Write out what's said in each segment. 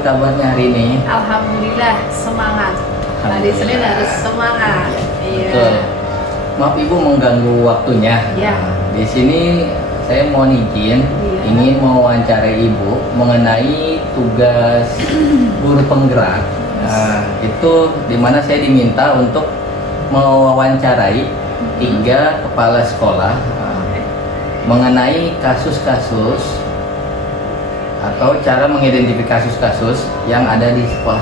Ibu kabarnya hari ini? Alhamdulillah semangat. Hari Senin harus semangat. Iya. Betul. Maaf Ibu mengganggu waktunya. Iya. Di sini saya mau izin, Iya. ingin mewawancarai Ibu mengenai tugas guru penggerak. Nah, itu dimana saya diminta untuk mewawancarai 3 kepala sekolah mengenai kasus-kasus atau cara mengidentifikasi kasus yang ada di sekolah.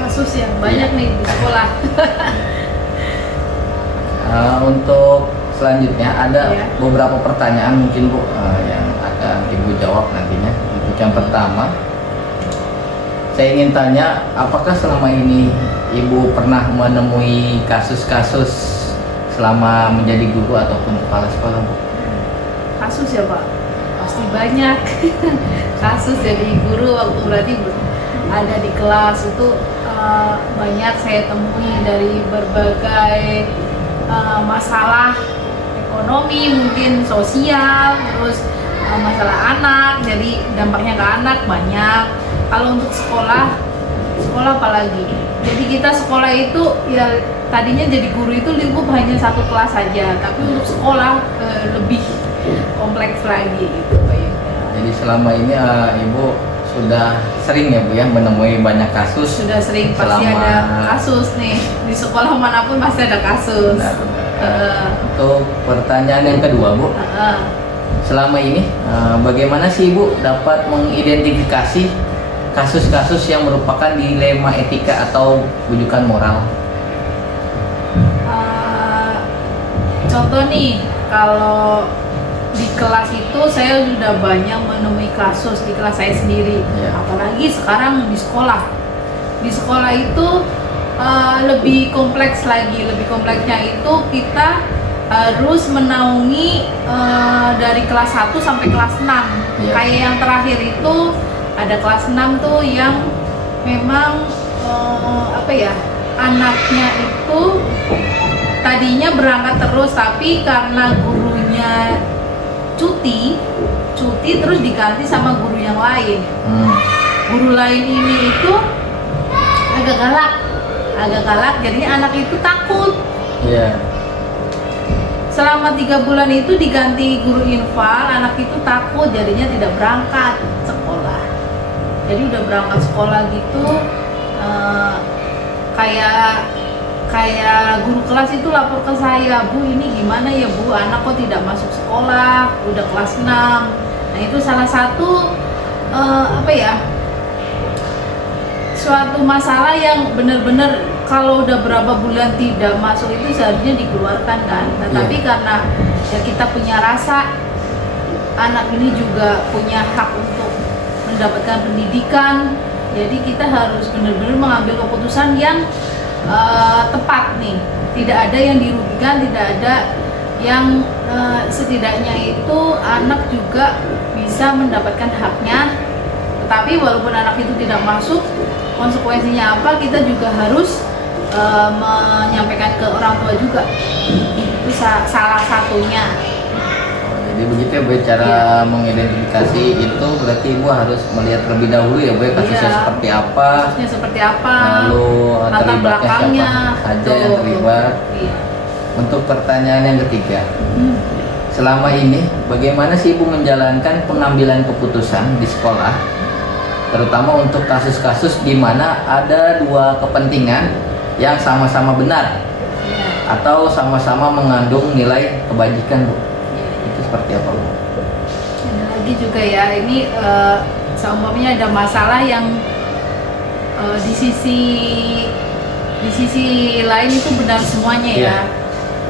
Kasus yang banyak nih di sekolah. Untuk selanjutnya ada Iya. beberapa pertanyaan mungkin Bu yang akan Ibu jawab nantinya. Untuk yang pertama, saya ingin tanya, apakah selama ini Ibu pernah menemui kasus-kasus selama menjadi guru ataupun kepala sekolah, Bu? Kasus ya Pak? Pasti banyak. Kasus jadi guru waktu berarti ada di kelas itu banyak saya temui dari berbagai masalah ekonomi, mungkin sosial, terus masalah anak, jadi dampaknya ke anak banyak. Kalau untuk sekolah apalagi. Jadi kita sekolah itu ya tadinya jadi guru itu lingkup hanya satu kelas saja, tapi untuk sekolah lebih kompleks lagi gitu Pak. Jadi selama ini Ibu sudah sering ya Bu ya menemui banyak kasus. Sudah sering, pasti ada kasus nih di sekolah manapun pasti ada kasus. Untuk pertanyaan yang kedua Bu, selama ini bagaimana sih Ibu dapat mengidentifikasi kasus-kasus yang merupakan dilema etika atau rujukan moral? Contoh nih, kalau di kelas itu saya sudah banyak menemui kasus di kelas saya sendiri, apalagi sekarang di sekolah. Di sekolah itu lebih kompleks lagi, lebih kompleksnya itu kita harus menaungi dari kelas 1 sampai kelas 6. Kayak yang terakhir itu ada kelas 6 tuh yang memang anaknya itu tadinya berangkat terus, tapi karena gurunya cuti terus diganti sama guru yang lain. Guru lain ini itu agak galak, jadinya anak itu takut. Selama 3 bulan itu diganti guru infal, anak itu takut, jadinya tidak berangkat sekolah. Jadi udah berangkat sekolah gitu, kayak guru kelas itu lapor ke saya, Bu ini gimana ya Bu, anak kok tidak masuk sekolah, udah kelas 6. Nah itu salah satu suatu masalah yang benar-benar kalau udah berapa bulan tidak masuk itu seharusnya dikeluarkan kan. Tetapi karena ya kita punya rasa anak ini juga punya hak untuk mendapatkan pendidikan, jadi kita harus benar-benar mengambil keputusan yang tepat nih. Tidak ada yang dirugikan, tidak ada yang setidaknya itu anak juga bisa mendapatkan haknya. Tetapi walaupun anak itu tidak masuk, konsekuensinya apa, kita juga harus menyampaikan ke orang tua juga. Itu salah satunya. Jadi begitu ya Bu, cara mengidentifikasi itu berarti Ibu harus melihat terlebih dahulu ya Bu, kasusnya seperti apa, lalu latar belakangnya, siapa saja yang terlibat. Untuk pertanyaan yang ketiga, selama ini bagaimana sih Ibu menjalankan pengambilan keputusan di sekolah, terutama untuk kasus-kasus di mana ada 2 kepentingan yang sama-sama benar atau sama-sama mengandung nilai kebajikan Bu? Itu seperti apa Bu? Ada lagi juga ya, ini seumpamanya ada masalah yang di sisi lain itu benar semuanya ya.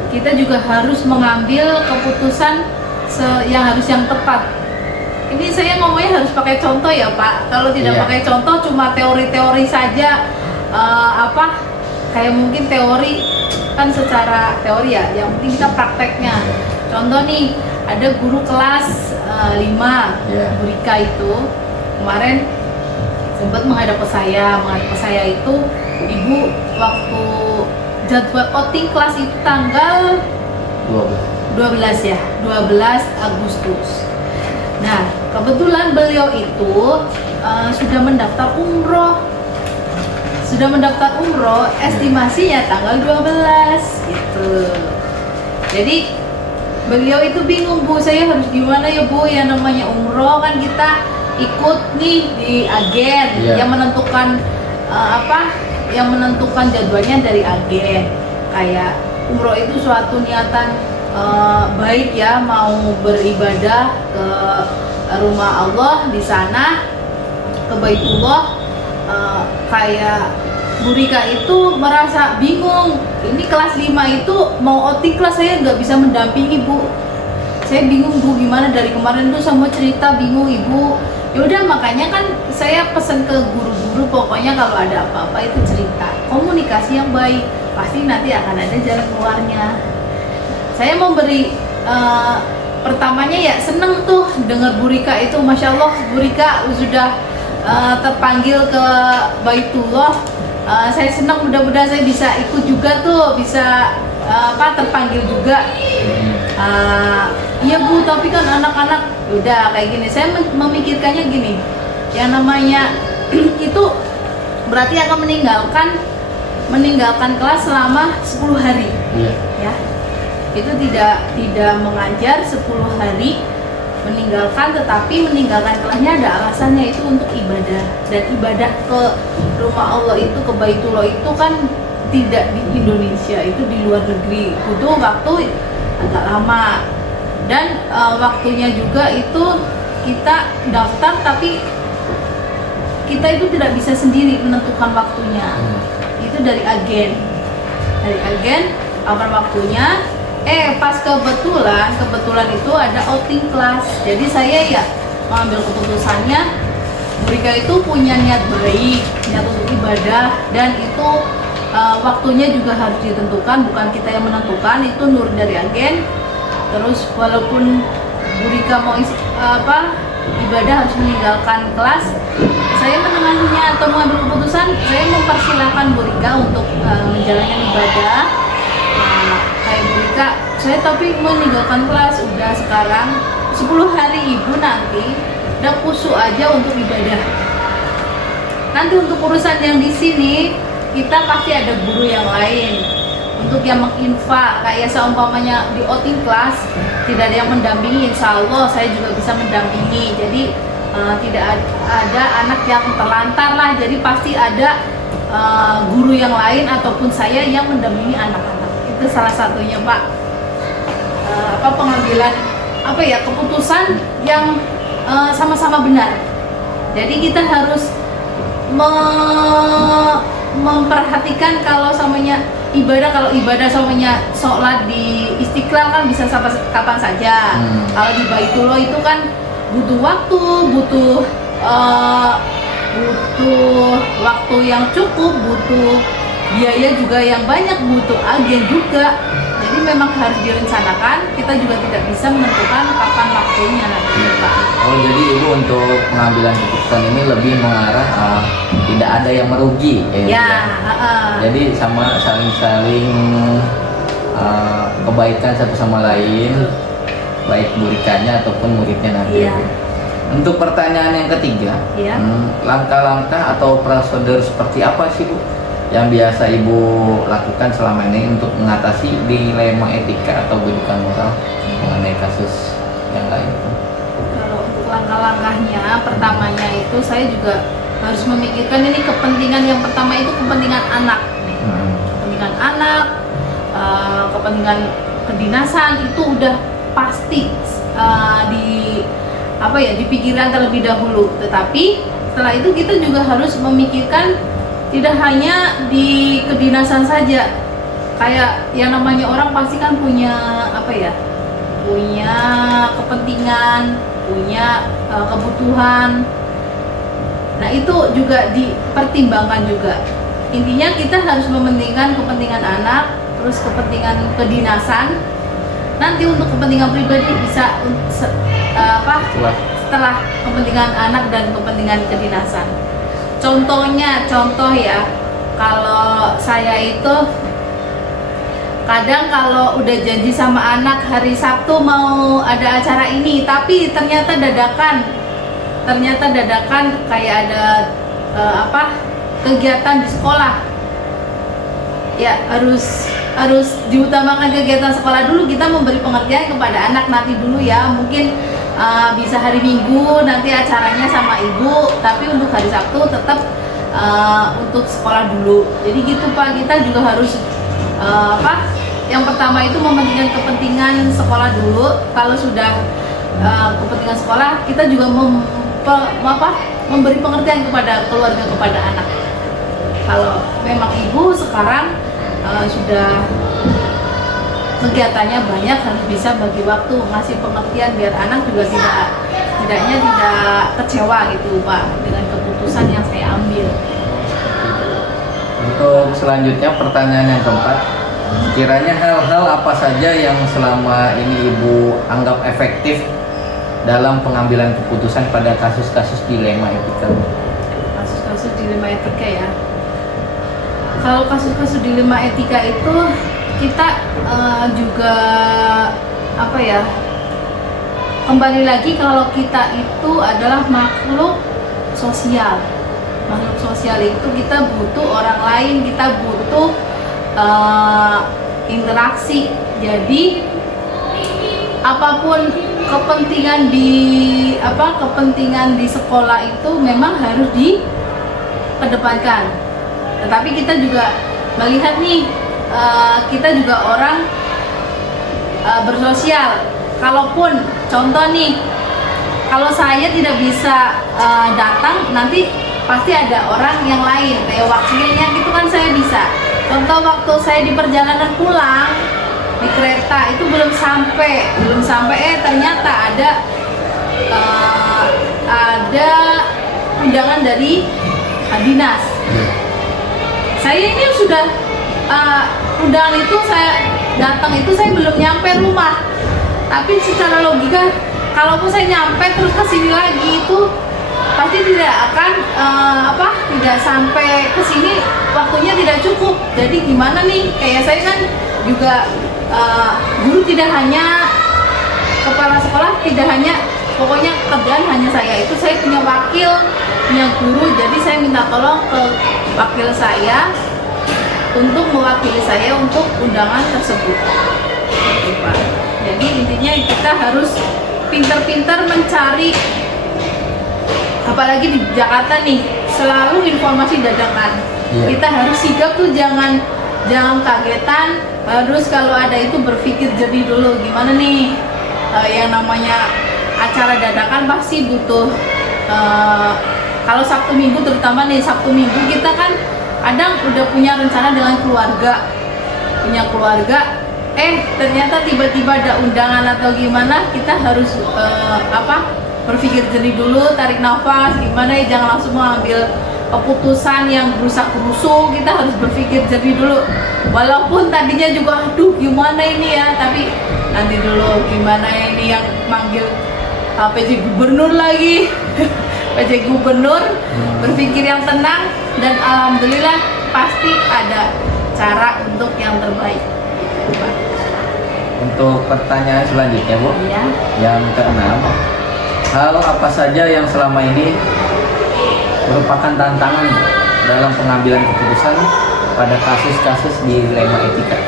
Kita juga harus mengambil keputusan yang tepat. Ini saya ngomongnya harus pakai contoh ya Pak. Kalau tidak pakai contoh, cuma teori-teori saja, kayak mungkin teori kan secara teori ya, yang penting kita prakteknya. Contoh nih, ada guru kelas 5, Bu Rika itu kemarin sempat menghadap ke saya itu, Ibu waktu jadwal outing kelas itu tanggal 12 Agustus. Nah, kebetulan beliau itu sudah mendaftar umroh. Estimasinya tanggal 12 gitu. Jadi beliau itu bingung, Bu, saya harus gimana ya, Bu? Ya namanya umroh kan kita ikut nih di agen yang menentukan yang menentukan jadwalnya dari agen. Kayak umroh itu suatu niatan baik ya, mau beribadah ke rumah Allah di sana, ke Baitullah. Kayak Bu Rika itu merasa bingung, ini kelas 5 itu mau outing kelas, saya nggak bisa mendampingi, Bu. Saya bingung, Bu, gimana, dari kemarin tuh sama cerita bingung, Ibu. Yaudah, makanya kan saya pesan ke guru-guru, pokoknya kalau ada apa-apa itu cerita, komunikasi yang baik, pasti nanti akan ada jalan keluarnya. Saya memberi pertamanya ya seneng tuh dengar Bu Rika itu, Masya Allah, Bu Rika sudah terpanggil ke Baitullah. Saya senang, mudah-mudahan saya bisa ikut juga tuh, bisa terpanggil juga. Iya, Bu, tapi kan anak-anak udah kayak gini. Saya memikirkannya gini, yang namanya itu berarti akan meninggalkan kelas selama 10 hari. Ya, itu tidak mengajar 10 hari meninggalkan, tetapi meninggalkan kelasnya ada alasannya, itu untuk ibadah. Dan ibadah ke rumah Allah itu, ke Baitullah itu kan tidak di Indonesia, itu di luar negeri, butuh waktu agak lama. Dan waktunya juga itu kita daftar, tapi kita itu tidak bisa sendiri menentukan waktunya, itu dari agen kapan waktunya. Pas kebetulan itu ada outing kelas. Jadi saya ya mengambil keputusannya, Bu Rika itu punya niat baik, niat untuk ibadah, dan itu waktunya juga harus ditentukan, bukan kita yang menentukan, itu nur dari agen. Terus walaupun Bu Rika mau ibadah harus meninggalkan kelas, saya menengahinya atau mengambil keputusan, saya mempersilahkan Bu Rika untuk menjalankan ibadah. Kayak Bu Rika, saya tapi meninggalkan kelas, udah sekarang 10 hari Ibu nanti udah khusyuk aja untuk ibadah. Nanti untuk urusan yang di sini kita pasti ada guru yang lain untuk yang menginfak, kayak seumpamanya di outing kelas tidak ada yang mendampingi, insya Allah saya juga bisa mendampingi. Jadi tidak ada anak yang terlantar lah, jadi pasti ada guru yang lain ataupun saya yang mendampingi anak-anak. Itu salah satunya, Pak, pengambilan keputusan yang sama-sama benar. Jadi kita harus memperhatikan kalau samanya ibadah, samanya sholat di Istiqlal kan bisa sampai kapan saja. Kalau di Baitullah itu kan butuh waktu, butuh waktu yang cukup, butuh biaya juga yang banyak, butuh agen juga. Jadi memang harus direncanakan. Kita juga tidak bisa menentukan kapan waktunya nanti, Pak. Oh, jadi Ibu untuk pengambilan keputusan ini lebih mengarah tidak ada yang merugi, ya. Jadi sama saling kebaikan satu sama lain, baik Bu Rikanya ataupun muridnya nanti. Untuk pertanyaan yang ketiga, langkah-langkah atau prosedur seperti apa sih, Bu, yang biasa Ibu lakukan selama ini untuk mengatasi dilema etika atau pendidikan moral mengenai kasus yang lain? Kalau untuk langkah-langkahnya, pertamanya itu saya juga harus memikirkan ini kepentingan. Yang pertama itu kepentingan anak, kepentingan anak, kepentingan kedinasan itu udah pasti dipikirkan terlebih dahulu. Tetapi setelah itu kita juga harus memikirkan tidak hanya di kedinasan saja. Kayak yang namanya orang pasti kan punya punya kepentingan, punya kebutuhan. Nah, itu juga dipertimbangkan juga. Intinya kita harus mementingkan kepentingan anak, terus kepentingan kedinasan. Nanti untuk kepentingan pribadi bisa setelah kepentingan anak dan kepentingan kedinasan. Contoh ya, kalau saya itu kadang kalau udah janji sama anak hari Sabtu mau ada acara ini, tapi ternyata dadakan kayak ada kegiatan di sekolah, ya harus diutamakan kegiatan sekolah dulu. Kita memberi pengertian kepada anak nanti dulu ya, mungkin bisa hari Minggu nanti acaranya sama ibu, tapi untuk hari Sabtu tetap untuk sekolah dulu. Jadi gitu Pak, kita juga harus yang pertama itu mementingkan kepentingan sekolah dulu. Kalau sudah kepentingan sekolah, kita juga memberi pengertian kepada keluarga, kepada anak. Kalau memang ibu sekarang sudah kegiatannya banyak, harus bisa bagi waktu, ngasih pengertian biar anak juga tidaknya tidak kecewa gitu Pak dengan keputusan yang saya ambil. Untuk selanjutnya pertanyaan yang keempat, kiranya hal-hal apa saja yang selama ini Ibu anggap efektif dalam pengambilan keputusan pada kasus-kasus dilema etika? Kasus-kasus dilema etika ya. Kalau kasus-kasus dilema etika itu kita juga kembali lagi kalau kita itu adalah makhluk sosial. Makhluk sosial itu kita butuh orang lain, kita butuh interaksi. Jadi apapun kepentingan di sekolah itu memang harus dikedepankan. Tetapi kita juga melihat nih, kita juga orang bersosial. Kalaupun contoh nih, kalau saya tidak bisa datang, nanti pasti ada orang yang lain kayak wakilnya gitu kan, saya bisa. Contoh waktu saya di perjalanan pulang di kereta itu belum sampai ternyata ada undangan dari dinas. Saya ini sudah undangan itu saya datang itu saya belum nyampe rumah, tapi secara logika kalaupun saya nyampe terus kesini lagi itu pasti tidak akan tidak sampai ke sini, waktunya tidak cukup. Jadi gimana nih, kayak saya kan juga guru, tidak hanya kepala sekolah, tidak hanya pokoknya kerjaan hanya saya, itu saya punya wakil, punya guru. Jadi saya minta tolong ke wakil saya untuk mewakili saya untuk undangan tersebut. Gitu, Pak. Jadi intinya kita harus pintar-pintar mencari, apalagi di Jakarta nih selalu informasi dadakan. Kita harus sigap tuh, jangan kagetan, harus kalau ada itu berpikir jernih dulu. Gimana nih yang namanya acara dadakan pasti butuh kalau Sabtu Minggu, terutama nih Sabtu Minggu kita kan kadang udah punya rencana dengan keluarga, ternyata tiba-tiba ada undangan atau gimana, kita harus berpikir jernih dulu, tarik nafas, gimana ya, jangan langsung mengambil keputusan yang gerusak-gerusuk. Kita harus berpikir jernih dulu, walaupun tadinya juga aduh gimana ini ya, tapi nanti dulu gimana ini yang manggil PJ Gubernur lagi PJ Gubernur, berpikir yang tenang, dan alhamdulillah pasti ada cara untuk yang terbaik. Untuk pertanyaan selanjutnya Bu, Ya. yang keenam, hal apa saja yang selama ini merupakan tantangan dalam pengambilan keputusan pada kasus-kasus dilema etika?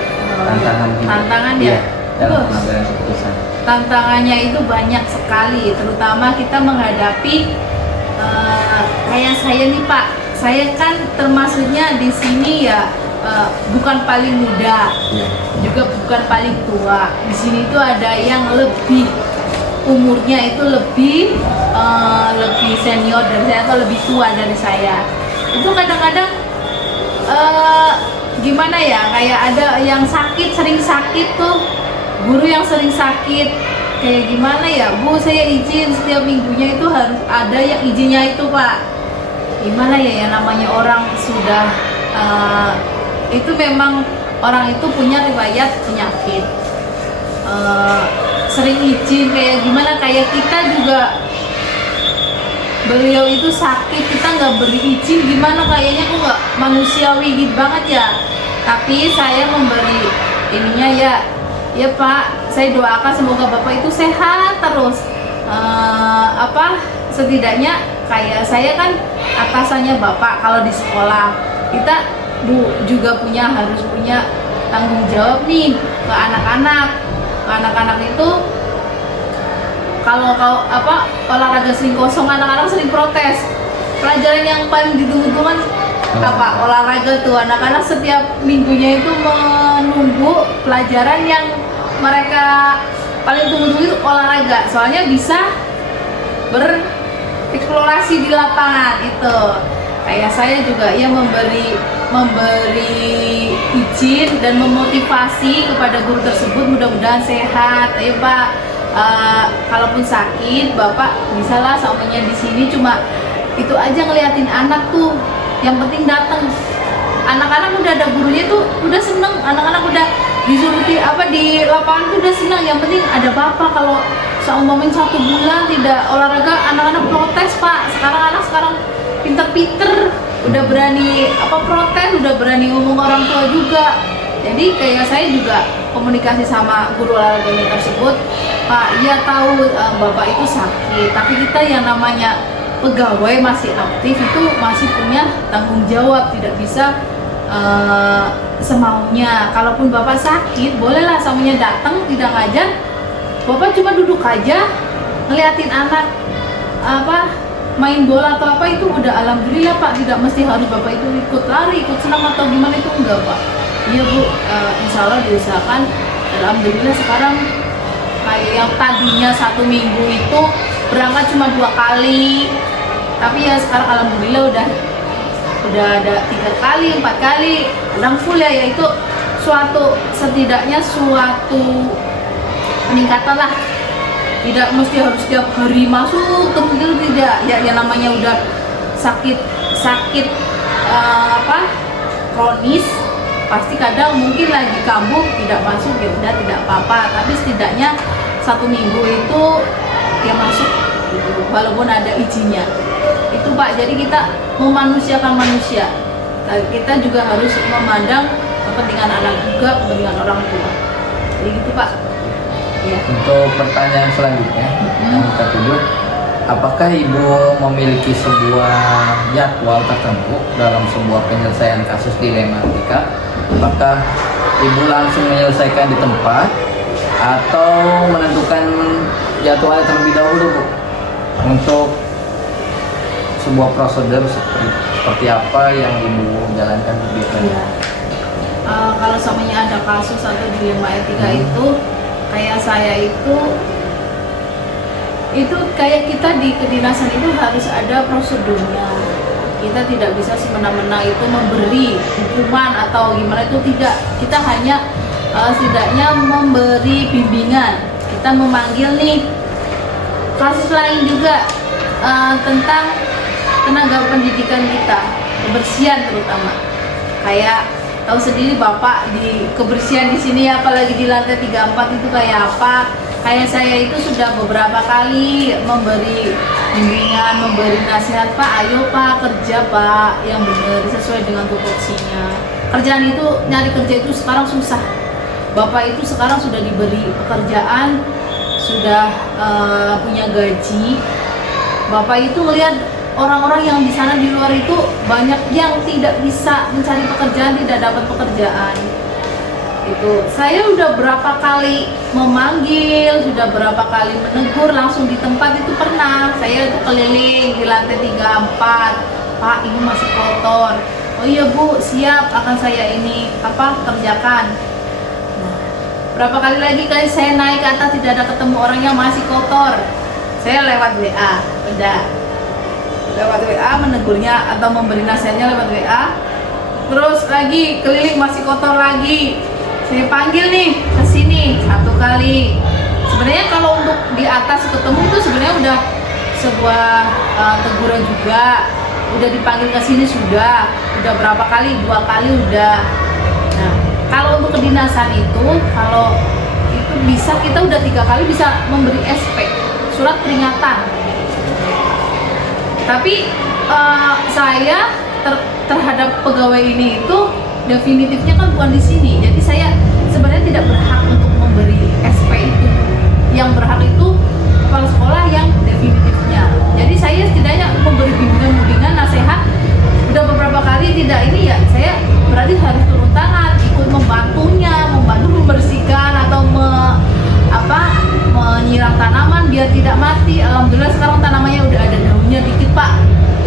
Tantangan ya? dalam pengambilan keputusan. Tantangannya itu banyak sekali, terutama kita menghadapi kayak saya nih Pak, saya kan termasuknya di sini ya bukan paling muda, juga bukan paling tua. Di sini tuh ada yang lebih umurnya itu lebih senior dari saya atau lebih tua dari saya. Itu kadang-kadang gimana ya, kayak ada yang sering sakit tuh, guru yang sering sakit, kayak gimana ya Bu, saya izin setiap minggunya itu harus ada yang izinnya itu Pak. Gimana ya, yang namanya orang sudah itu memang orang itu punya riwayat penyakit, sering izin, kayak gimana, kayak kita juga beliau itu sakit kita nggak beri izin, gimana, kayaknya kok nggak manusiawi gitu banget ya. Tapi saya memberi ininya ya Pak, saya doakan semoga Bapak itu sehat terus. Setidaknya kayak saya kan atasannya Bapak, kalau di sekolah kita juga harus punya tanggung jawab nih ke anak-anak. Anak-anak itu kalau olahraga sering kosong, anak-anak sering protes. Pelajaran yang paling ditunggu-tunggu kan olahraga tuh. Anak-anak setiap minggunya itu menunggu pelajaran yang mereka paling tunggu-tunggu itu olahraga. Soalnya bisa bereksplorasi di lapangan itu. Kayak saya juga memberi izin dan memotivasi kepada guru tersebut, mudah-mudahan sehat ya Pak. Kalaupun sakit, Bapak bisalah samanya di sini, cuma itu aja ngeliatin anak tuh. Yang penting datang. Anak-anak udah ada gurunya tuh udah seneng. Anak-anak udah disuruh di lapangan tuh udah seneng. Yang penting ada Bapak. Kalau seumpamanya 1 bulan tidak olahraga, anak-anak protes Pak. Sekarang pinter-pinter, udah berani protes, udah berani ngomong ke orang tua juga. Jadi kayak saya juga komunikasi sama guru olahraganya tersebut, Pak, iya tahu Bapak itu sakit, tapi kita yang namanya pegawai masih aktif itu masih punya tanggung jawab, tidak bisa semaunya. Kalaupun Bapak sakit, bolehlah samanya datang, tidak ngajar, Bapak cuma duduk aja ngeliatin anak main bola atau itu udah alhamdulillah Pak. Tidak mesti harus Bapak itu ikut lari, ikut senam atau gimana, itu enggak Pak. Iya Bu, insya Allah diusahakan. Alhamdulillah sekarang kayak yang tadinya 1 minggu itu berangkat cuma 2 kali, tapi ya sekarang alhamdulillah udah ada 3 kali, 4 kali, udah full ya. Itu setidaknya suatu peningkatan lah. Tidak mesti harus setiap hari masuk terus itu, tidak ya. Yang namanya udah sakit kronis, pasti kadang mungkin lagi kambuh tidak masuk, ya udah tidak apa-apa, tapi setidaknya 1 minggu itu ya masuk gitu, walaupun ada izinnya itu Pak. Jadi kita memanusiakan manusia, kita juga harus memandang kepentingan anak juga, kepentingan orang tua. Jadi gitu Pak. Ya. Untuk pertanyaan selanjutnya yang kita tujuh, apakah Ibu memiliki sebuah jadwal tertentu dalam sebuah penyelesaian kasus dilematika? Apakah Ibu langsung menyelesaikan di tempat atau menentukan jadwalnya terlebih dahulu Bu? Untuk sebuah prosedur seperti apa yang Ibu jalankan lebih ya. Kalau samanya ada kasus atau dilema etika itu, kayak saya itu kayak kita di kedinasan itu harus ada prosedurnya. Kita tidak bisa semena-mena itu memberi hukuman atau gimana, itu tidak. Kita hanya setidaknya memberi bimbingan. Kita memanggil nih kasus lain juga tentang tenaga pendidikan kita, kebersihan terutama. Kayak tahu sendiri Bapak di kebersihan di sini, apalagi di lantai 34 itu kayak apa. Kayak saya itu sudah beberapa kali memberi bimbingan, memberi nasihat, Pak ayo Pak kerja Pak yang benar sesuai dengan tupoksinya. Kerjaan itu, nyari kerja itu sekarang susah. Bapak itu sekarang sudah diberi pekerjaan, sudah punya gaji. Bapak itu melihat orang-orang yang di sana di luar itu banyak yang tidak bisa mencari pekerjaan, tidak dapat pekerjaan. Itu saya udah berapa kali memanggil, sudah berapa kali menegur langsung di tempat itu pernah. Saya itu keliling di lantai 34, Pak ini masih kotor. Oh iya Bu, siap, akan saya ini kerjakan. Nah, berapa kali lagi saya naik ke atas tidak ada ketemu orang yang masih kotor. Saya lewat WA, udah lewat WA menegurnya atau memberi nasihatnya lewat WA. Terus lagi keliling masih kotor lagi, saya panggil nih ke sini 1 kali. Sebenarnya kalau untuk di atas ketemu itu sebenarnya udah sebuah teguran juga. Udah dipanggil ke sini sudah berapa kali, 2 kali udah. Nah, kalau untuk kedinasan itu, kalau itu bisa kita udah 3 kali bisa memberi SP, surat peringatan. Tapi saya terhadap pegawai ini itu definitifnya kan bukan di sini. Jadi saya sebenarnya tidak berhak untuk memberi SP itu. Yang berhak itu kepala sekolah yang definitifnya. Jadi saya setidaknya memberi bimbingan nasihat udah beberapa kali tidak ini ya, saya berarti harus turun tangan ikut membantunya, membantu membersihkan atau menyiram tanaman biar tidak mati. Alhamdulillah sekarang tanamannya udah ada daunnya dikit Pak.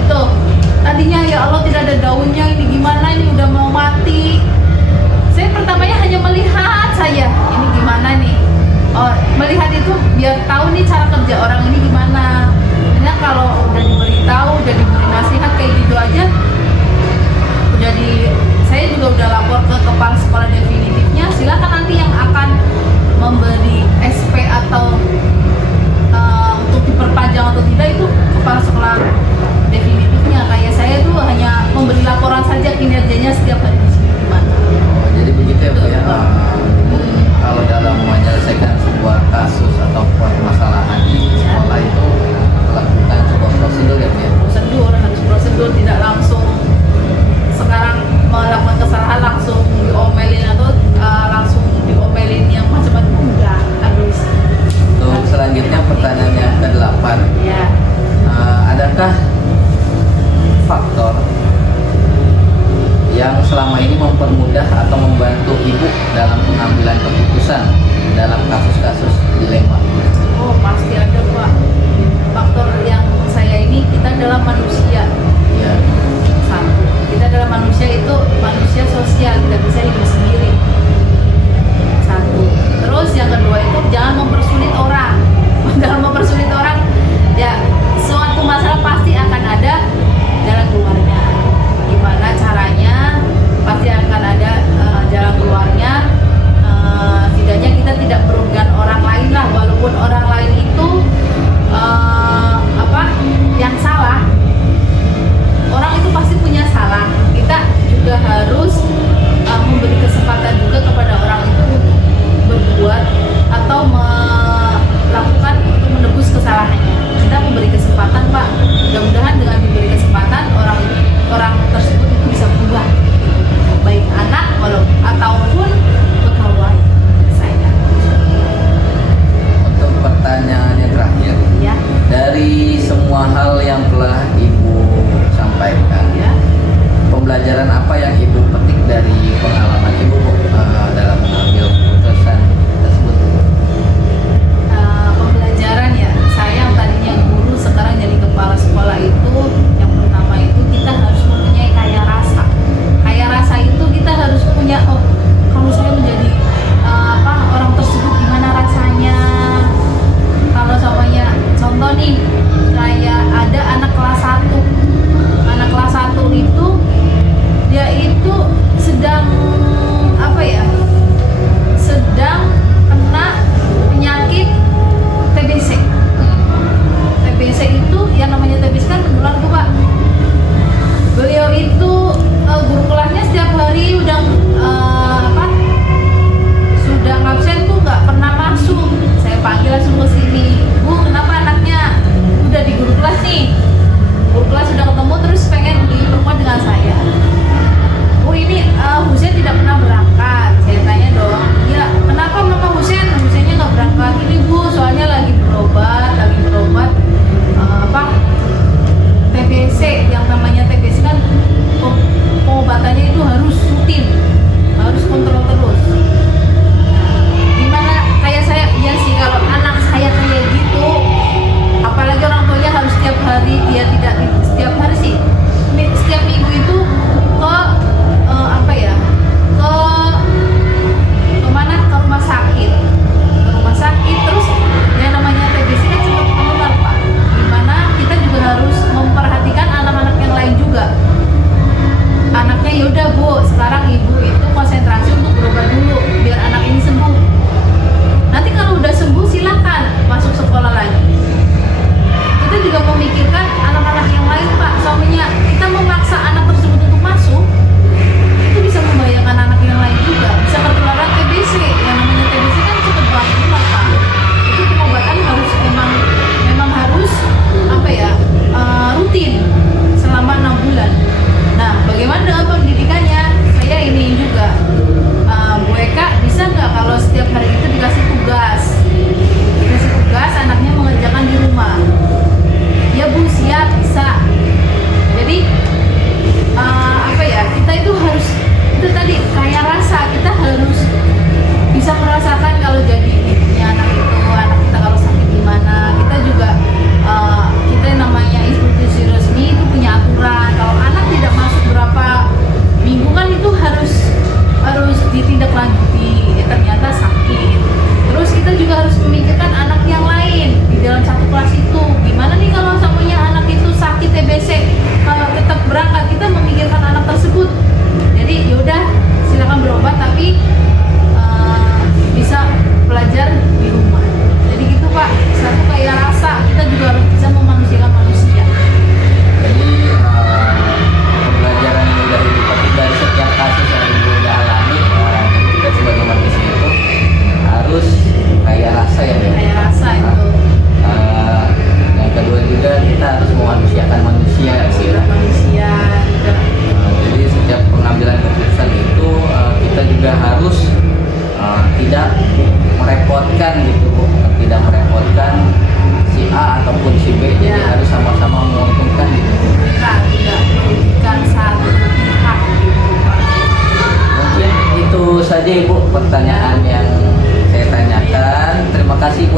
Itu tadinya ya Allah tidak ada daunnya, ini gimana, ini udah mau mati. Saya pertamanya hanya melihat saya ini gimana nih. Oh, melihat itu biar tahu nih cara kerja orang ini gimana. Karena kalau udah diberitahu, udah diberi nasihat kayak gitu aja, saya juga udah lapor ke kepala sekolah definitifnya. Silakan nanti yang akan memberi SP atau untuk diperpanjang atau tidak itu kepala sekolah definitifnya. Kayak saya tuh hanya memberi laporan saja kinerjanya setiap hari di sini gimana. Oh, jadi begitu ya Bu ya. Kalau dalam menyelesaikan sebuah kasus atau permasalahan di sekolah itu lakukan sebuah prosedur ya Bu ya. Prosedur, harus prosedur, tidak langsung sekarang melakukan kesalahan langsung diomelin atau langsung diomelin yang macam-macam, enggak, harus. Untuk selanjutnya pertanyaan yang ke-8 Ya. Adakah faktor yang selama ini mempermudah atau membantu ibu dalam pengambilan keputusan dalam kasus-kasus dilema? Oh pasti ada Pak. Faktor yang saya ini, kita adalah manusia. Ya. Satu, kita adalah manusia, itu manusia sosial, tidak bisa hidup sendiri. Satu. Terus yang kedua itu jangan mempersulit orang. Dalam mempersulit orang, ya suatu masalah pasti akan ada jalan keluarnya. Gimana caranya? Pasti akan ada jalan keluarnya. Setidaknya kita tidak merugikan orang lain lah, walaupun orang lain itu yang salah. Orang itu pasti punya salah. Kita juga harus memberi kesempatan juga kepada orang itu untuk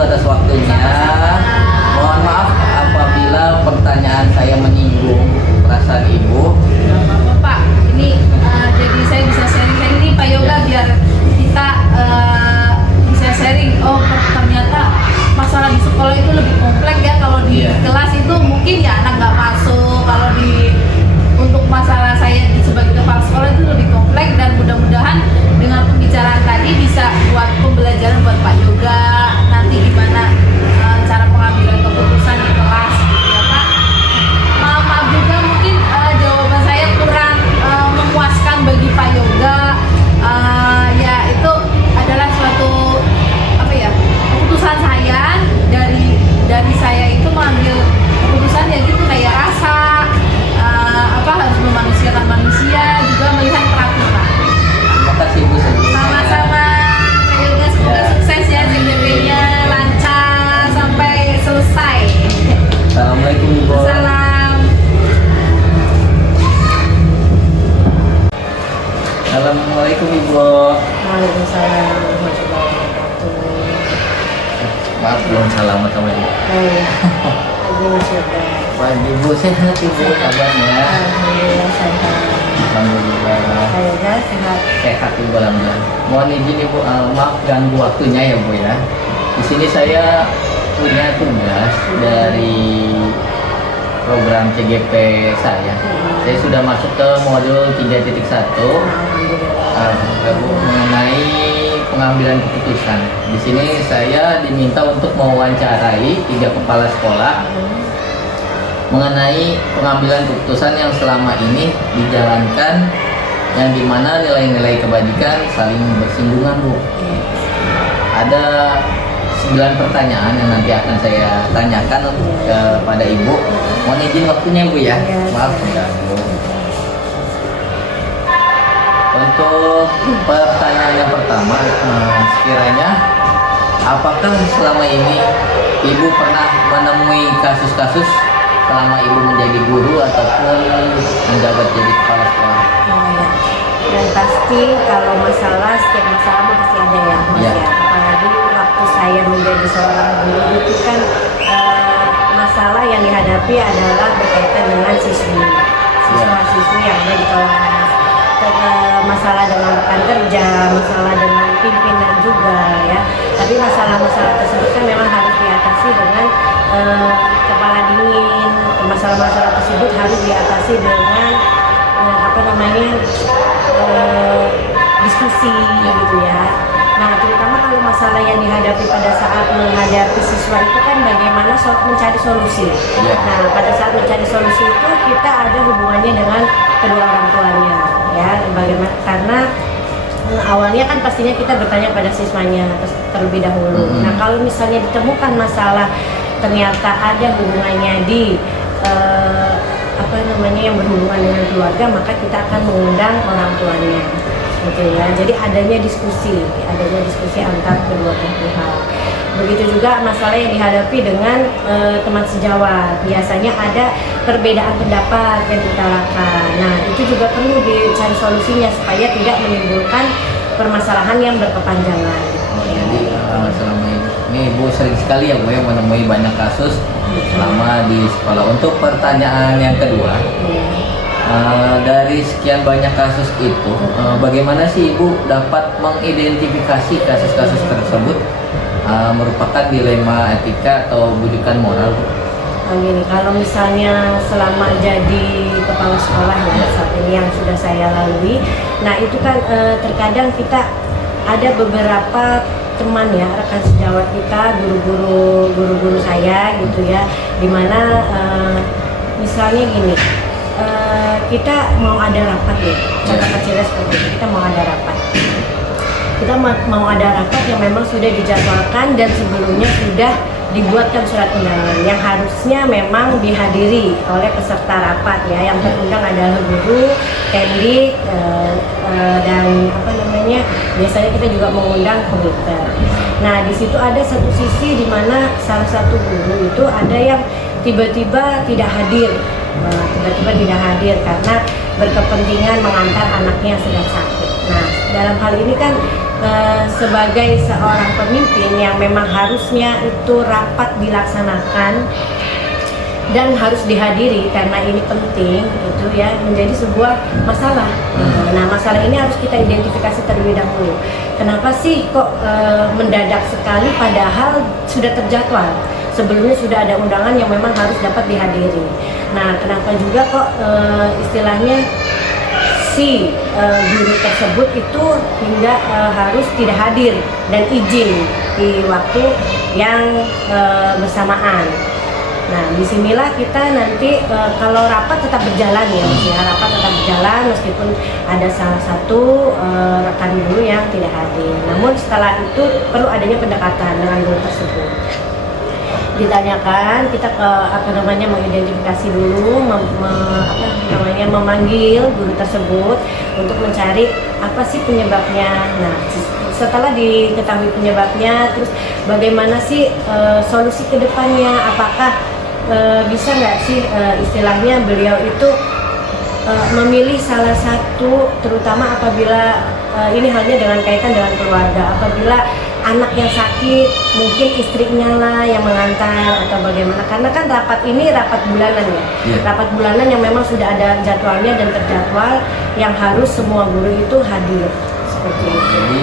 atas waktunya. Mohon maaf apabila pertanyaan saya menyinggung perasaan Ibu. Nggak apa-apa Pak, ini jadi saya bisa sharing ini Pak Yoga biar kita bisa sharing. Oh ternyata masalah di sekolah itu lebih kompleks ya, kalau di Iya. kelas itu mungkin ya anak nggak masuk, kalau untuk masalah saya sebagai kepala sekolah itu lebih kompleks, dan mudah-mudahan dengan pembicaraan tadi bisa buat pembelajaran buat Pak Yoga nanti gimana cara pengambilan keputusan di kelas gitu ya Pak. Maaf juga mungkin jawaban saya kurang memuaskan bagi Pak Yoga. Ya itu adalah suatu keputusan saya, dari saya itu mengambil keputusan ya gitu, kayak rasa harus memanusiakan manusia, juga melihat peraturan. Terima kasih Ibu sebelumnya. Sama-sama Pak Yoga, semoga Ya. sukses ya, JDP-nya lancar sampai selesai. Assalamualaikum Ibu. Salam. Assalamualaikum Ibu. Waalaikumsalam warahmatullahi wabarakatuh. Maaf belum salam sama Ibu. Ibu sudah. Pak Ibu sehat Ibu, kabarnya? Alhamdulillah sehat. Alhamdulillah. Saya juga sehat. Sehat Ibu, alhamdulillah. Mohon izin Ibu, maaf ganggu waktunya ya Bu ya. Di sini saya punya tugas dari program CGP saya. Saya sudah masuk ke modul 3.1. Alhamdulillah. Bu, mengenai pengambilan keputusan. Di sini saya diminta untuk mewawancarai 3 kepala sekolah mengenai pengambilan keputusan yang selama ini dijalankan, yang dimana nilai-nilai kebajikan saling bersinggungan Bu. Ada 9 pertanyaan yang nanti akan saya tanyakan kepada Ibu. Mohon izin waktunya Bu ya. Maaf mengganggu. Untuk pertanyaan yang pertama, sekiranya apakah selama ini Ibu pernah menemui kasus-kasus selama Ibu menjadi guru ataupun menjabat jadi kepala sekolah? Ya. Dan pasti kalau setiap masalah pasti ada ya Mas Ya. ya. Apalagi waktu saya menjadi seorang guru itu kan masalah yang dihadapi adalah berkaitan dengan siswa-siswi yang ada di kelas. Masalah dengan rekan kerja, masalah dengan pimpinan juga ya. Tapi masalah-masalah tersebut kan memang harus diatasi dengan kepala dingin. Masalah-masalah tersebut harus diatasi dengan diskusi gitu ya. Nah, terutama kalau masalah yang dihadapi pada saat menghadapi siswa itu kan bagaimana mencari solusi. Ya. Nah, pada saat mencari solusi itu kita ada hubungannya dengan kedua orang tuanya, ya. Bagaimana? Karena awalnya kan pastinya kita bertanya pada siswanya terlebih dahulu. Nah, kalau misalnya ditemukan masalah ternyata ada hubungannya di yang berhubungan dengan keluarga, maka kita akan mengundang orang tuanya. Gitu ya. Jadi adanya diskusi antar kedua belah pihak. Begitu juga masalah yang dihadapi dengan teman sejawat. Biasanya ada perbedaan pendapat yang diutarakan. Nah, itu juga perlu dicari solusinya supaya tidak menimbulkan permasalahan yang berkepanjangan. Jadi selama ini Ibu sering sekali ya Bu ya menemui banyak kasus selama di sekolah. Untuk pertanyaan yang kedua, dari sekian banyak kasus itu, bagaimana sih Ibu dapat mengidentifikasi kasus-kasus tersebut merupakan dilema etika atau bujukan moral Bu? Gini, kalau misalnya selama jadi kepala sekolah ya saat ini yang sudah saya lalui, nah itu kan terkadang kita ada beberapa teman ya, rekan sejawat kita, guru-guru saya gitu ya, dimana misalnya gini, kita mau ada rapat nih, contoh kecilnya seperti itu, kita mau ada rapat yang memang sudah dijadwalkan dan sebelumnya sudah dibuatkan surat undangan yang harusnya memang dihadiri oleh peserta rapat ya, yang terundang adalah guru, pendik, dan biasanya kita juga mengundang komputer. Nah, di situ ada satu sisi di mana salah satu guru itu ada yang tiba-tiba tidak hadir karena berkepentingan mengantar anaknya yang sedang sakit. Nah, dalam hal ini kan sebagai seorang pemimpin yang memang harusnya itu rapat dilaksanakan dan harus dihadiri karena ini penting itu ya, menjadi sebuah masalah. Nah, masalah ini harus kita identifikasi terlebih dahulu. Kenapa sih kok mendadak sekali padahal sudah terjadwal? Sebelumnya sudah ada undangan yang memang harus dapat dihadiri. Nah, kenapa juga kok istilahnya si guru tersebut itu hingga harus tidak hadir dan izin di waktu yang bersamaan. Nah, disinilah kita nanti kalau rapat tetap berjalan ya, rapat tetap berjalan meskipun ada salah satu rekan guru yang tidak hadir. Namun setelah itu perlu adanya pendekatan dengan guru tersebut. Ditanyakan, kita mengidentifikasi dulu, memanggil guru tersebut untuk mencari apa sih penyebabnya. Nah, setelah diketahui penyebabnya, terus bagaimana sih solusi kedepannya? Apakah bisa nggak sih istilahnya beliau itu memilih salah satu, terutama apabila ini halnya dengan kaitan dengan keluarga, apabila anak yang sakit mungkin istrinya lah yang mengantar atau bagaimana, karena kan rapat ini rapat bulanan ya, rapat bulanan yang memang sudah ada jadwalnya dan terjadwal yang harus semua guru itu hadir seperti itu. Jadi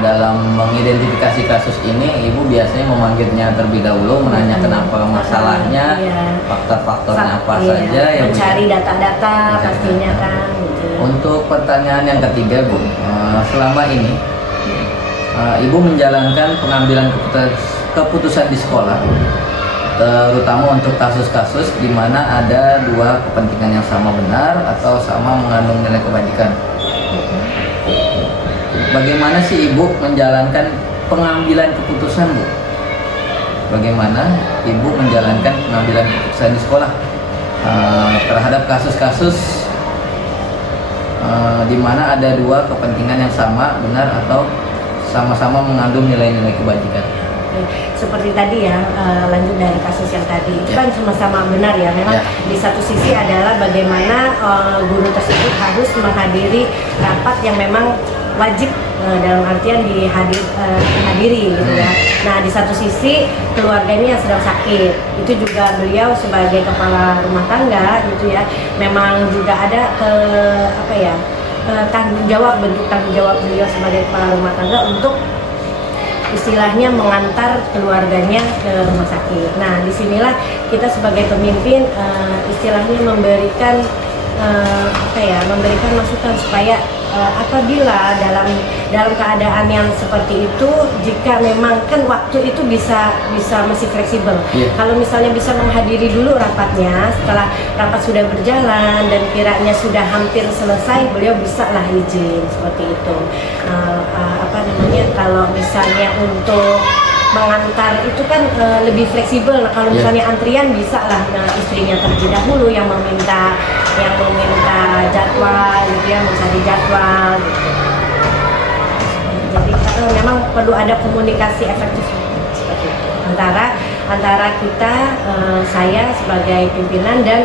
dalam mengidentifikasi kasus ini ibu biasanya memanggilnya terlebih dahulu, menanyakan apa masalahnya, faktor-faktornya apa saja yang mencari data-data pastinya kan gitu. Untuk pertanyaan yang ketiga Bu, selama ini ibu menjalankan pengambilan keputusan di sekolah, terutama untuk kasus-kasus di mana ada dua kepentingan yang sama benar atau sama mengandung nilai kebajikan. Bagaimana sih ibu menjalankan pengambilan keputusan Bu? Bagaimana ibu menjalankan pengambilan keputusan di sekolah terhadap kasus-kasus di mana ada dua kepentingan yang sama benar atau sama-sama mengandung nilai-nilai kebajikan? Seperti tadi ya, lanjut dari kasus yang tadi itu kan sama-sama benar ya, memang di satu sisi adalah bagaimana guru tersebut harus menghadiri rapat yang memang wajib dalam artian dihadiri gitu ya. Nah, di satu sisi keluarganya yang sedang sakit, itu juga beliau sebagai kepala rumah tangga gitu ya, memang juga ada bentuk tanggung jawab beliau sebagai kepala rumah tangga untuk istilahnya mengantar keluarganya ke rumah sakit. Nah, disinilah kita sebagai pemimpin istilahnya memberikan memberikan masukan supaya apabila dalam keadaan yang seperti itu, jika memang kan waktu itu bisa masih fleksibel. Kalau misalnya bisa menghadiri dulu rapatnya, setelah rapat sudah berjalan dan kiranya sudah hampir selesai, beliau bisa lah izin seperti itu. Kalau misalnya untuk mengantar itu kan lebih fleksibel. Nah, kalau misalnya antrian bisa lah, istrinya terlebih dahulu yang meminta jadwal gitu ya, mencari jadwal gitu. Jadi memang perlu ada komunikasi efektif seperti itu antara kita, saya sebagai pimpinan dan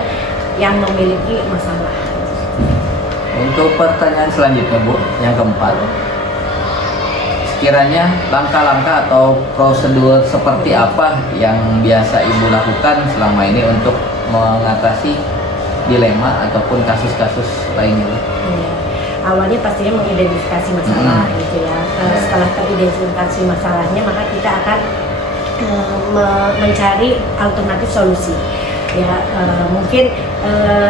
yang memiliki masalah. Untuk pertanyaan selanjutnya Bu, yang keempat, sekiranya langkah-langkah atau prosedur seperti apa yang biasa Ibu lakukan selama ini untuk mengatasi dilema ataupun kasus-kasus lainnya? Awalnya pastinya mengidentifikasi masalah gitu ya. Setelah teridentifikasi masalahnya, maka kita akan mencari alternatif solusi. Ya, mungkin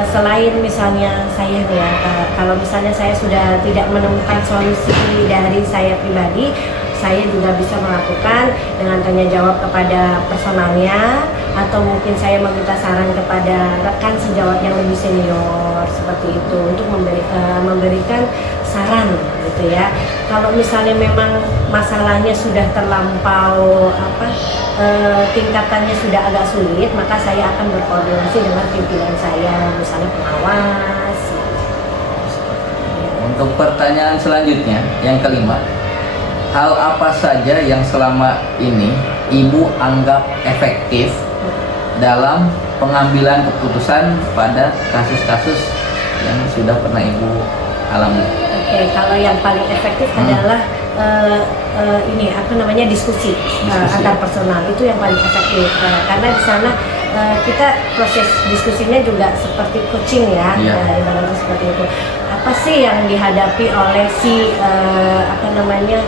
selain misalnya saya nih ya, kalau misalnya saya sudah tidak menemukan solusi dari saya pribadi, saya juga bisa melakukan dengan tanya jawab kepada personalnya, atau mungkin saya meminta saran kepada rekan sejawat yang lebih senior seperti itu untuk memberikan saran gitu ya. Kalau misalnya memang masalahnya sudah terlampau tingkatannya sudah agak sulit, maka saya akan berkoordinasi dengan pimpinan saya, misalnya pengawas. Untuk pertanyaan selanjutnya, yang kelima, hal apa saja yang selama ini Ibu anggap efektif dalam pengambilan keputusan pada kasus-kasus yang sudah pernah Ibu alami? Oke, kalau yang paling efektif adalah ini apa namanya diskusi antar personal, itu yang paling efektif. Karena di sana kita proses diskusinya juga seperti coaching ya, ibaratnya seperti itu. Apa sih yang dihadapi oleh si apa namanya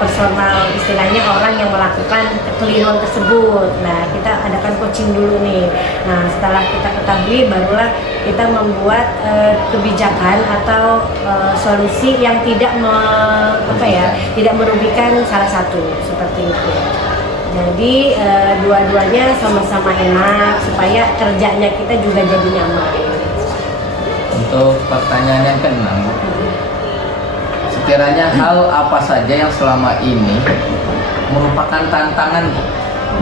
personal, istilahnya orang yang melakukan kekeliruan tersebut. Nah, kita adakan coaching dulu nih. Nah, setelah kita ketahui, barulah kita membuat kebijakan atau solusi yang tidak tidak merugikan salah satu, seperti itu. Jadi dua-duanya sama-sama enak supaya kerjanya kita juga jadi nyaman. Untuk pertanyaan yang keenam, sekiranya hal apa saja yang selama ini merupakan tantangan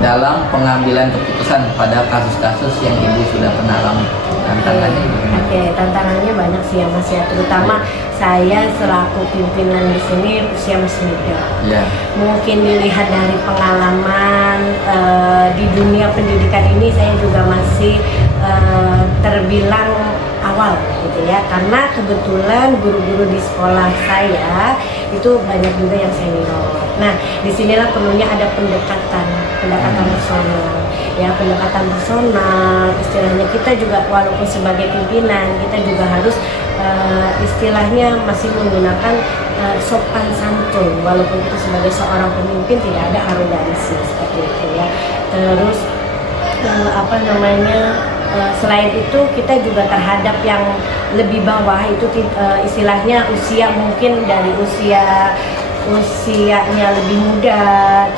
dalam pengambilan keputusan pada kasus-kasus yang Ibu sudah pernah alami? Tantangannya gimana? Oke, tantangannya banyak sih ya Mas ya, terutama saya selaku pimpinan di sini usia masih muda. Ya. Mungkin dilihat dari pengalaman di dunia pendidikan ini, saya juga masih terbilang awal gitu ya, karena kebetulan guru-guru di sekolah saya itu banyak juga yang senior. Nah, disinilah perlunya ada pendekatan personal ya, pendekatan personal. Istilahnya kita juga walaupun sebagai pimpinan, kita juga harus istilahnya masih menggunakan sopan santun, walaupun kita sebagai seorang pemimpin tidak ada arogansi seperti itu ya. Terus selain itu kita juga terhadap yang lebih bawah itu istilahnya usia, mungkin dari usianya lebih muda,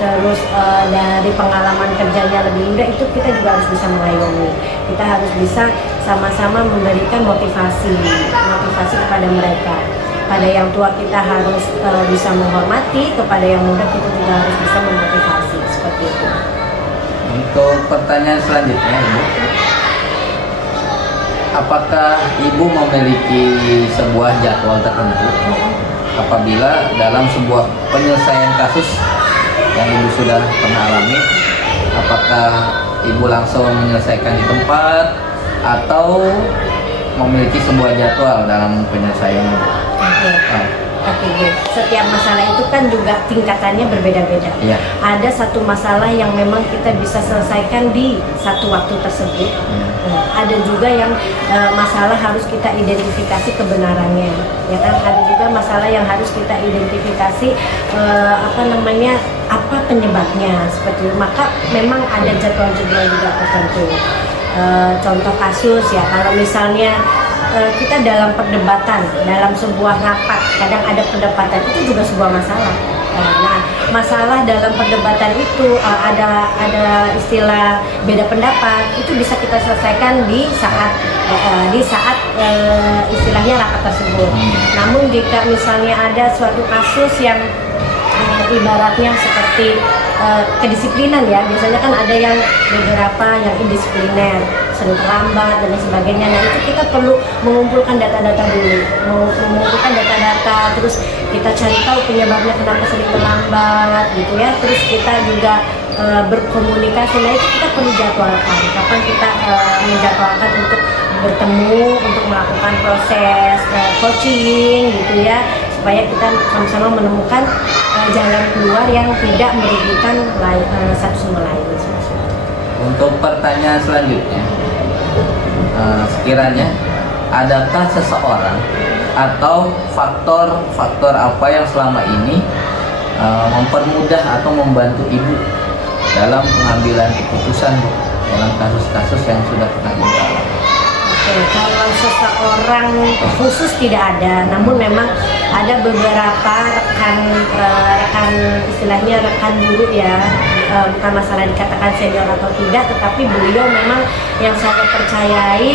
terus dari pengalaman kerjanya lebih muda, itu kita juga harus bisa mengayomi. Kita harus bisa sama-sama memberikan motivasi kepada mereka. Pada yang tua kita harus bisa menghormati, kepada yang muda kita juga harus bisa memotivasi, seperti itu. Untuk pertanyaan selanjutnya, Ibu, apakah Ibu memiliki sebuah jadwal tertentu apabila dalam sebuah penyelesaian kasus yang Ibu sudah pernah alami? Apakah Ibu langsung menyelesaikan di tempat atau memiliki sebuah jadwal dalam penyelesaiannya? Oke. Setiap masalah itu kan juga tingkatannya berbeda-beda. Iya. Ada satu masalah yang memang kita bisa selesaikan di satu waktu tersebut. Ada juga yang masalah harus kita identifikasi kebenarannya, ya kan? Ada juga masalah yang harus kita identifikasi apa penyebabnya, seperti itu. Maka memang ada jadwal-jadwal juga tertentu. Contoh kasus ya, kalau misalnya kita dalam perdebatan, dalam sebuah rapat, kadang ada perdebatan, itu juga sebuah masalah. Nah, masalah dalam perdebatan itu ada istilah beda pendapat, itu bisa kita selesaikan di saat istilahnya rapat tersebut. Namun jika misalnya ada suatu kasus yang ibaratnya seperti kedisiplinan ya, biasanya kan ada yang beberapa yang indisipliner, sering terlambat dan lain sebagainya. Nah, itu kita perlu mengumpulkan data-data dulu, terus kita cari tahu penyebabnya kenapa sering terlambat gitu ya. Terus kita juga berkomunikasi. Nah, itu kita perlu jadwalkan kapan kita menjadwalkan untuk bertemu, untuk melakukan proses coaching gitu ya, supaya kita sama-sama menemukan jalan keluar yang tidak merugikan satu sama lain. Untuk pertanyaan selanjutnya, sekiranya adakah seseorang atau faktor apa yang selama ini mempermudah atau membantu Ibu dalam pengambilan keputusan dalam kasus-kasus yang sudah pernah Ibu alami? Kalau seseorang khusus tidak ada, namun memang ada beberapa rekan guru ya, bukan masalah dikatakan senior atau tidak, tetapi beliau memang yang saya percayai,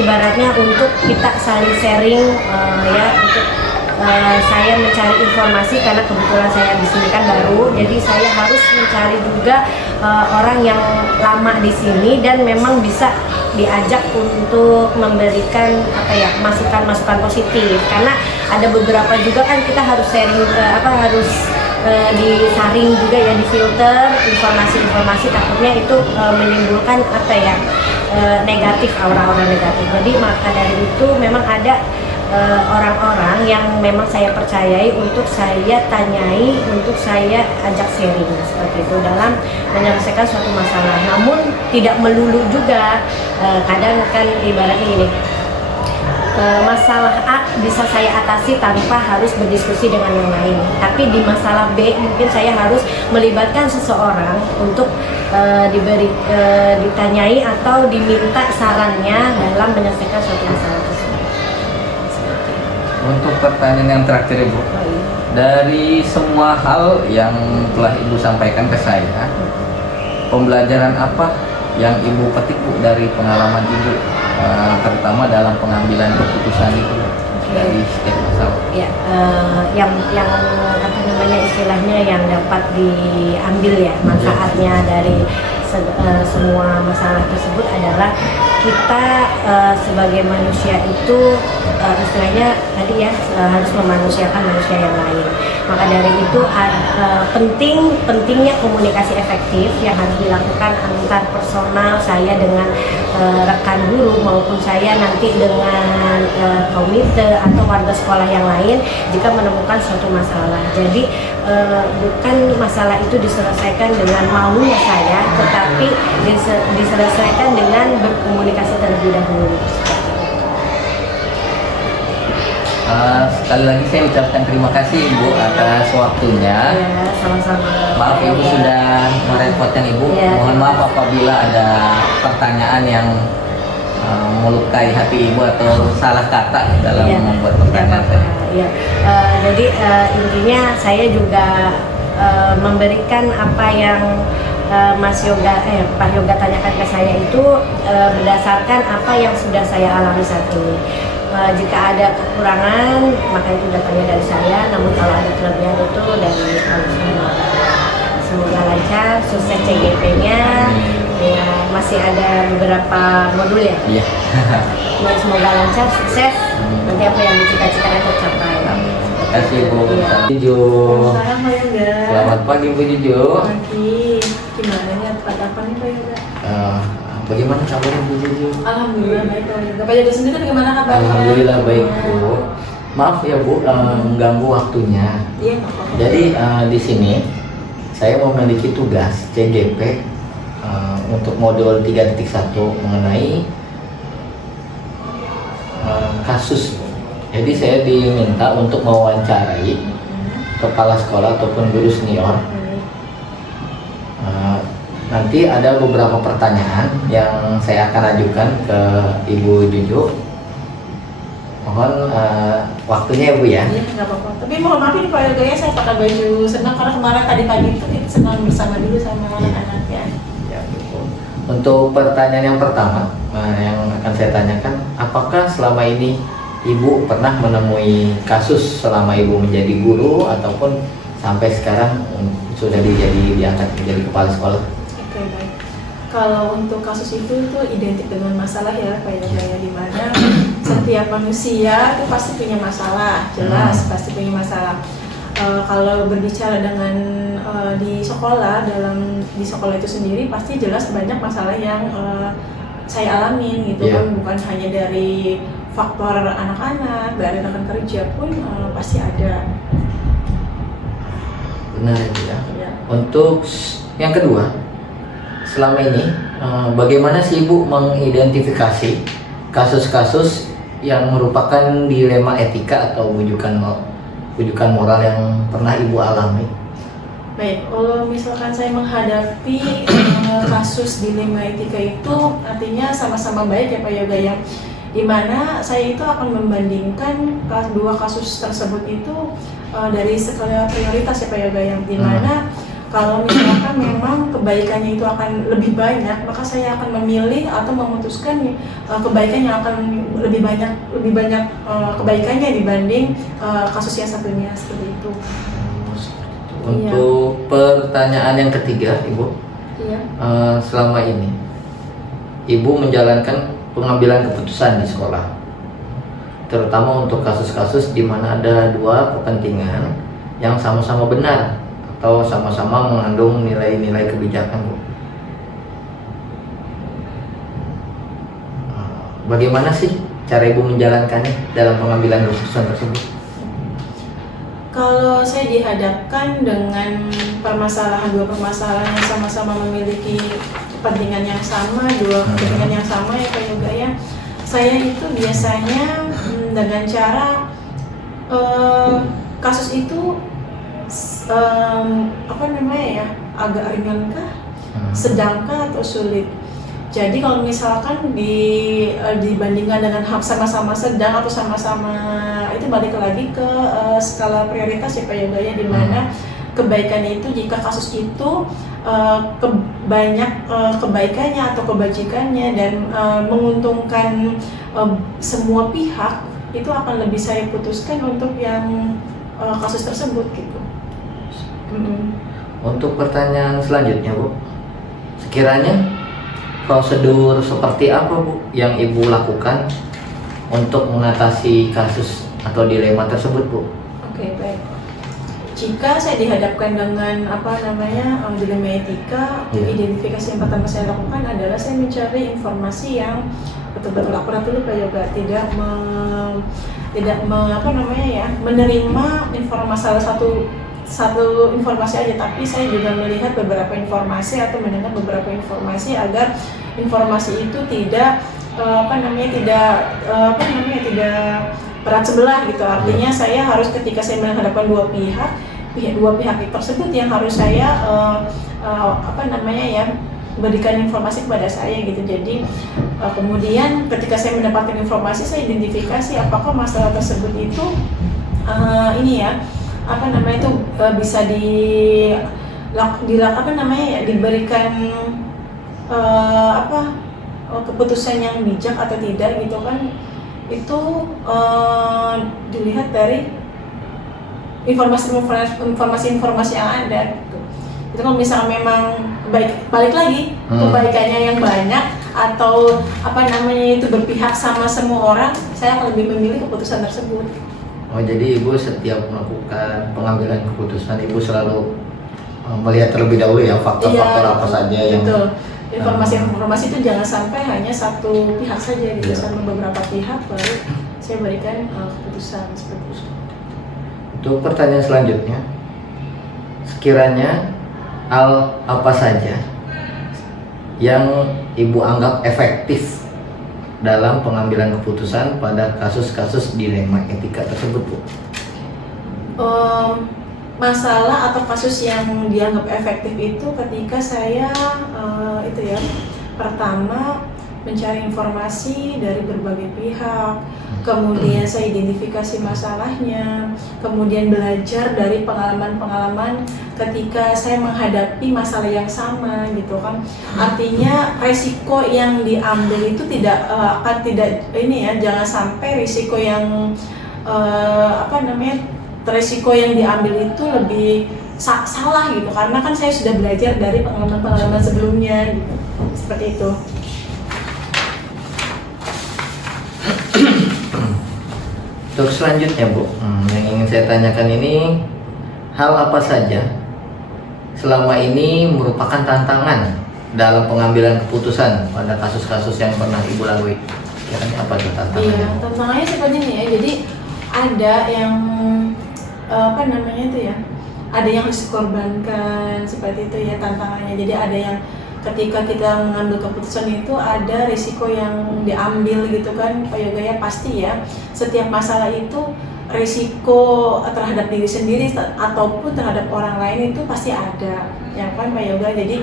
ibaratnya untuk kita saling sharing ya, untuk saya mencari informasi, karena kebetulan saya di sini kan baru, jadi saya harus mencari juga orang yang lama di sini dan memang bisa diajak untuk memberikan masukan-masukan positif, karena ada beberapa juga kan kita harus sharing harus disaring juga ya, difilter informasi-informasi, takutnya itu menimbulkan negatif, aura-aura negatif. Jadi maka dari itu memang ada orang-orang yang memang saya percayai untuk saya tanyai, untuk saya ajak sharing seperti itu dalam menyelesaikan suatu masalah. Namun tidak melulu juga, kadang kan ibaratnya gini, masalah A bisa saya atasi tanpa harus berdiskusi dengan yang lain. Tapi di masalah B mungkin saya harus melibatkan seseorang untuk ditanyai atau diminta sarannya dalam menyelesaikan suatu masalah tersebut. Untuk pertanyaan yang terakhir Ibu, dari semua hal yang telah Ibu sampaikan ke saya, pembelajaran apa yang Ibu petik Bu dari pengalaman Ibu, terutama dalam pengambilan keputusan itu dari setiap masalah? Ya, yang apa namanya istilahnya yang dapat diambil ya manfaatnya dari semua masalah tersebut adalah kita sebagai manusia itu istilahnya tadi ya harus memanusiakan manusia yang lain. Maka dari itu pentingnya komunikasi efektif yang harus dilakukan antar personal saya dengan rekan guru maupun saya nanti dengan komite atau warga sekolah yang lain jika menemukan suatu masalah. Jadi bukan masalah itu diselesaikan dengan maunya saya, tetapi diselesaikan dengan berkomunikasi terlebih dahulu. Sekali lagi saya ucapkan terima kasih Ibu atas waktunya. Ya, sama-sama. Maaf Ibu sudah merepotkan Ibu. Ya. Mohon maaf apabila ada pertanyaan yang melukai hati Ibu atau salah kata dalam Ya, membuat pertanyaan tadi. Ya. Jadi intinya saya juga memberikan apa yang Pak Yoga tanyakan ke saya itu berdasarkan apa yang sudah saya alami saat ini. Jika ada kekurangan maka itu datangnya dari saya, namun kalau ada kelebihan itu dari Allah. Semoga lancar, sukses CGP-nya. Ya, masih ada beberapa modul ya. Iya. Ya, semoga lancar, sukses. Nanti apa yang dicita-citakan tercapai. Terima kasih Bu. Iya. Juju. Selamat Pak Yoga. Selamat pagi Bu Juju. Pagi. Gimana nih apa nih Pak Yoga? Bagaimana kabarnya Bu Juju? Alhamdulillah baik Pak Yoga. Pak Yoga sendiri bagaimana kabarnya? Alhamdulillah baik Bu. Maaf ya Bu, mengganggu waktunya. Iya nggak apa-apa. Jadi di sini saya memiliki tugas CGP untuk modul 3.1 mengenai kasus. Jadi saya diminta untuk mewawancarai kepala sekolah ataupun guru senior. Nanti ada beberapa pertanyaan yang saya akan ajukan ke Ibu Juju. Mohon waktunya ya Bu ya. Iya nggak apa-apa. Tapi mohon maaf ini Pak Yoga ya, saya pakai baju senang karena kemarin tadi pagi itu senang bersama dulu sama anak-anak ya. Ya, betul. Untuk pertanyaan yang pertama yang akan saya tanyakan, apakah selama ini Ibu pernah menemui kasus selama Ibu menjadi guru ataupun sampai sekarang sudah diangkat menjadi kepala sekolah? Oke baik. Kalau untuk kasus itu identik dengan masalah ya Pak Yoga ya, di mana setiap manusia itu pasti punya masalah, jelas pasti punya masalah. Kalau berbicara dengan di sekolah di sekolah itu sendiri pasti jelas banyak masalah yang saya alamin gitu kan, bukan hanya dari faktor anak-anak, dari rekan kerja pun pasti ada. Benar ya. Ya. Untuk yang kedua, selama ini bagaimana sih Ibu mengidentifikasi kasus-kasus yang merupakan dilema etika atau wujudan moral yang pernah Ibu alami? Baik, kalau misalkan saya menghadapi kasus dilema etika itu artinya sama-sama baik ya Pak Yoga ya, dimana saya itu akan membandingkan dua kasus tersebut itu dari skala prioritas ya Pak Yoga yang dimana kalau misalkan memang kebaikannya itu akan lebih banyak, maka saya akan memilih atau memutuskan kebaikan yang akan lebih banyak kebaikannya dibanding kasus yang satunya, seperti itu. Untuk pertanyaan yang ketiga, Ibu, Iya. Selama ini Ibu menjalankan pengambilan keputusan di sekolah, terutama untuk kasus-kasus di mana ada dua kepentingan yang sama-sama benar atau sama-sama mengandung nilai-nilai kebijakan, Bu. Bagaimana sih cara Ibu menjalankannya dalam pengambilan keputusan tersebut? Kalau saya dihadapkan dengan dua permasalahan yang sama-sama memiliki kepentingan yang sama, dua kepentingan yang sama ya Pak Yoga ya, saya itu biasanya dengan cara kasus itu agak ringankah, sedangkah atau sulit. Jadi kalau misalkan dibandingkan dengan sama-sama sedang atau sama-sama, itu balik lagi ke skala prioritas ya Pak Yoga ya, di mana kebaikan itu, jika kasus itu banyak kebaikannya atau kebajikannya dan menguntungkan semua pihak, itu akan lebih saya putuskan untuk yang kasus tersebut gitu. Untuk pertanyaan selanjutnya Bu, sekiranya prosedur seperti apa Bu yang Ibu lakukan untuk mengatasi kasus atau dilema tersebut Bu? Oke, baik. Jika saya dihadapkan dengan dilema etika, identifikasi yang pertama saya lakukan adalah saya mencari informasi yang betul-betul akurat dulu Pak Yoga, tidak menerima informasi satu informasi aja, tapi saya juga melihat beberapa informasi atau mendengar beberapa informasi agar informasi itu tidak berat sebelah gitu. Artinya saya harus, ketika saya menghadapkan dua pihak tersebut yang harus saya berikan informasi kepada saya gitu. Jadi kemudian ketika saya mendapatkan informasi, saya identifikasi apakah masalah tersebut itu bisa diberikan keputusan yang bijak atau tidak gitu kan. Itu dilihat dari informasi yang ada gitu. Itu kalau misalnya memang balik lagi kebaikannya yang banyak atau itu berpihak sama semua orang, saya akan lebih memilih keputusan tersebut. Oh, jadi Ibu setiap melakukan pengambilan keputusan, Ibu selalu melihat terlebih dahulu ya faktor-faktor apa saja yang informasi itu jangan sampai hanya satu pihak saja gitu, sama beberapa pihak baru saya berikan keputusan seperti itu. Untuk pertanyaan selanjutnya, sekiranya hal apa saja yang Ibu anggap efektif dalam pengambilan keputusan pada kasus-kasus dilema etika tersebut Bu? Masalah atau kasus yang dianggap efektif itu ketika saya pertama mencari informasi dari berbagai pihak, kemudian saya identifikasi masalahnya, kemudian belajar dari pengalaman-pengalaman ketika saya menghadapi masalah yang sama gitu kan. Artinya resiko yang diambil itu jangan sampai risiko yang resiko yang diambil itu lebih salah gitu, karena kan saya sudah belajar dari pengalaman-pengalaman sebelumnya gitu. Seperti itu. Untuk selanjutnya Bu, yang ingin saya tanyakan ini, hal apa saja selama ini merupakan tantangan dalam pengambilan keputusan pada kasus-kasus yang pernah Ibu lalui? Kira-kira apa itu tantangannya? Iya, tantangannya seperti ini ya. Jadi ada yang ada yang harus dikorbankan, seperti itu ya tantangannya. Jadi ada yang ketika kita mengambil keputusan itu ada risiko yang diambil gitu kan Pak Yoga ya, pasti ya. Setiap masalah itu risiko terhadap diri sendiri ataupun terhadap orang lain itu pasti ada, ya kan Pak Yoga. Jadi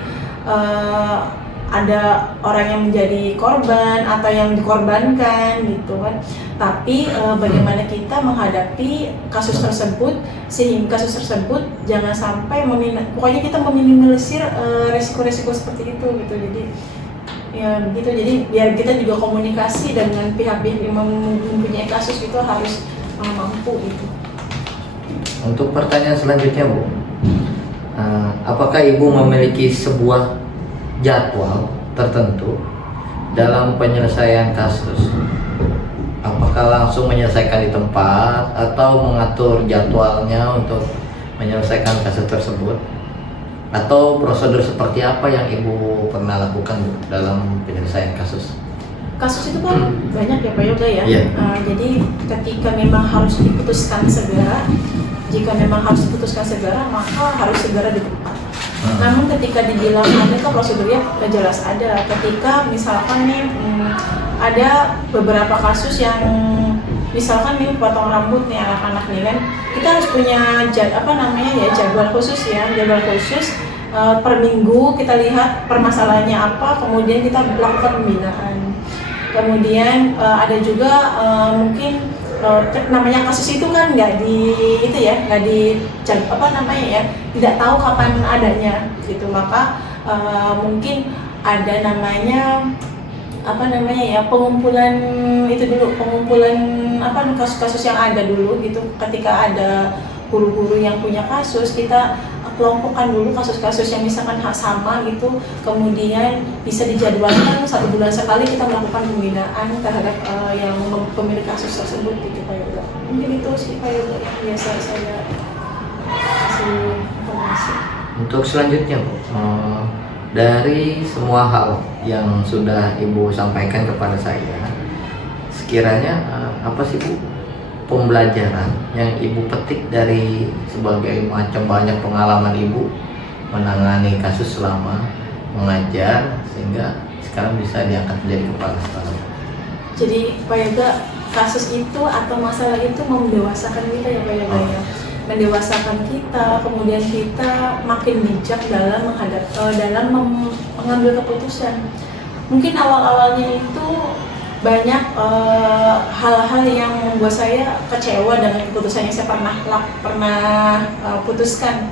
ada orang yang menjadi korban atau yang dikorbankan gitu kan. Tapi bagaimana kita menghadapi kasus tersebut sehingga kasus tersebut jangan sampai pokoknya kita meminimalisir resiko-resiko seperti itu gitu. Jadi ya begitu. Jadi biar kita juga komunikasi dengan pihak-pihak yang mempunyai kasus itu harus mampu gitu. Untuk pertanyaan selanjutnya Bu, apakah Ibu memiliki sebuah jadwal tertentu dalam penyelesaian kasus? Apakah langsung menyelesaikan di tempat atau mengatur jadwalnya untuk menyelesaikan kasus tersebut? Atau prosedur seperti apa yang Ibu pernah lakukan Bu dalam penyelesaian kasus? kasus itu kan banyak ya Pak Yoga ya. Iya. Jadi ketika memang harus diputuskan segera, jika memang harus diputuskan segera, maka harus segera ditepat. Namun ketika dibilang ada kan prosedurnya jelas ada. Ketika misalkan nih ada beberapa kasus yang misalkan nih potong rambut nih anak-anak nih kan, kita harus punya jadwal khusus ya, jadwal khusus per minggu kita lihat permasalahannya apa, kemudian kita lakukan pembinaan. Kemudian ada juga mungkin namanya kasus itu kan nggak tidak tahu kapan adanya gitu, maka mungkin ada namanya pengumpulan kasus-kasus yang ada dulu gitu. Ketika ada guru-guru yang punya kasus, kita kelompokkan dulu kasus-kasus yang misalkan sama gitu, kemudian bisa dijadwalkan 1 bulan sekali kita melakukan pembinaan terhadap yang pemilik kasus tersebut gitu Pak Yoga. Mungkin itu sih Pak Yoga yang biasa saya kasih informasi. Untuk selanjutnya Bu, dari semua hal yang sudah Ibu sampaikan kepada saya, sekiranya apa sih Bu pembelajaran yang Ibu petik dari sebagai macam banyak pengalaman Ibu menangani kasus selama mengajar sehingga sekarang bisa diangkat menjadi kepala sekolah? Jadi Pak Yoga, kasus itu atau masalah itu mendewasakan kita ya Pak Yoga ya. Mendewasakan kita, kemudian kita makin bijak dalam mengambil keputusan. Mungkin awal-awalnya itu banyak hal-hal yang membuat saya kecewa dengan keputusan yang saya pernah putuskan.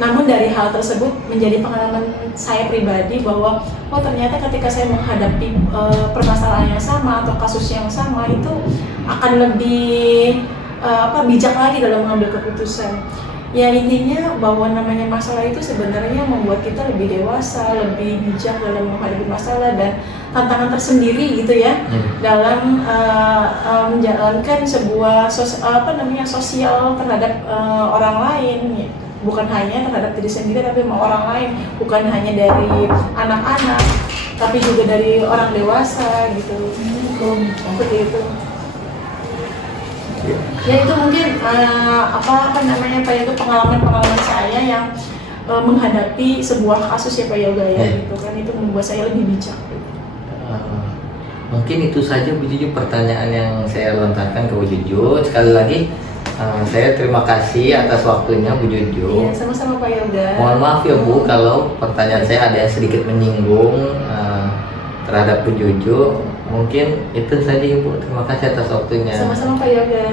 Namun dari hal tersebut menjadi pengalaman saya pribadi bahwa ternyata ketika saya menghadapi permasalahan yang sama atau kasus yang sama itu akan lebih bijak lagi dalam mengambil keputusan. Ya intinya bahwa namanya masalah itu sebenarnya membuat kita lebih dewasa, lebih bijak dalam menghadapi masalah dan tantangan tersendiri gitu ya dalam menjalankan sebuah sosial terhadap orang lain, bukan hanya terhadap diri sendiri tapi sama orang lain, bukan hanya dari anak-anak tapi juga dari orang dewasa gitu. Seperti itu. Ya itu mungkin Pak itu pengalaman saya yang menghadapi sebuah kasus ya Pak Yoga ya gitu kan, itu membuat saya lebih bijak. Mungkin itu saja Bu Juju pertanyaan yang saya lontarkan ke Bu Juju. Sekali lagi saya terima kasih atas waktunya Bu Juju. Iya, sama-sama Pak Yoga. Mohon maaf ya Bu kalau pertanyaan saya ada yang sedikit menyinggung terhadap Bu Juju. Mungkin itu saja Ibu. Terima kasih atas waktunya. Sama-sama Pak Yoga.